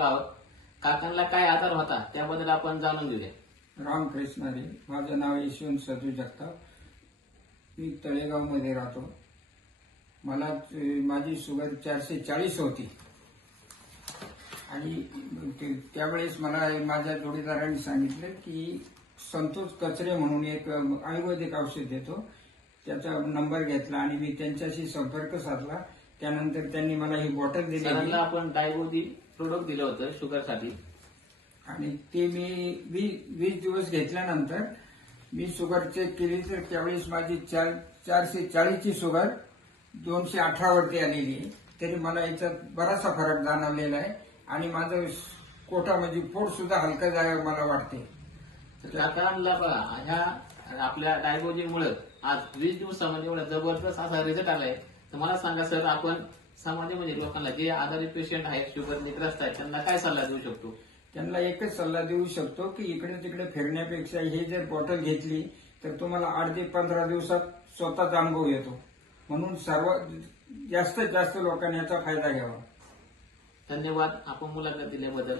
आहोत. काकांना काय आजार होता त्याबद्दल आपण जाणून घेऊया. रामकृष्ण हरी. माझं नाव यशवंत सदू जगताप. मी तळेगावमध्ये राहतो. मला माझी शुगर 440 होती आणि त्यावेळेस मला माझ्या जोडीदारांनी सांगितलं की संतोष कचरे म्हणून एक आयुर्वेदिक औषध देतो, त्याचा नंबर घेतला आणि मी त्यांच्याशी संपर्क साधला. त्यानंतर त्यांनी मला ही बॉटल दिली. आपण डायबोदी प्रोडक्ट दिलं होतं शुगरसाठी आणि ते मी 20 दिवस घेतल्यानंतर मी शुगर चेक केली तर त्यावेळेस माझी 440 ची शुगर 218 वरती आलेली आहे. तरी मला याच्यात बराचसा फरक जाणवलेला आहे आणि माझं कोटा म्हणजे पोट सुद्धा हलकं जावं मला वाटते. काकांना बघा, ह्या आपल्या डायबोजीमुळे आज 20 दिवसामध्ये एवढा जबरदस्त असा रिझल्ट आलाय. तर मला सांगा सर, आपण समाजामध्ये लोकांना जे आजारी पेशंट आहेत, शुगरने ग्रस्त आहेत, त्यांना काय सल्ला देऊ शकतो? त्यांना एकच सल्ला देऊ शकतो की इकडे तिकडे फिरण्यापेक्षा हे जर बॉटल घेतली तर तुम्हाला 8 ते 15 दिवसात स्वतःचा अनुभव येतो. म्हणून जास्तीत जास्त लोकांनी याचा फायदा घ्यावा. धन्यवाद आपण मुलाखत दिल्याबद्दल.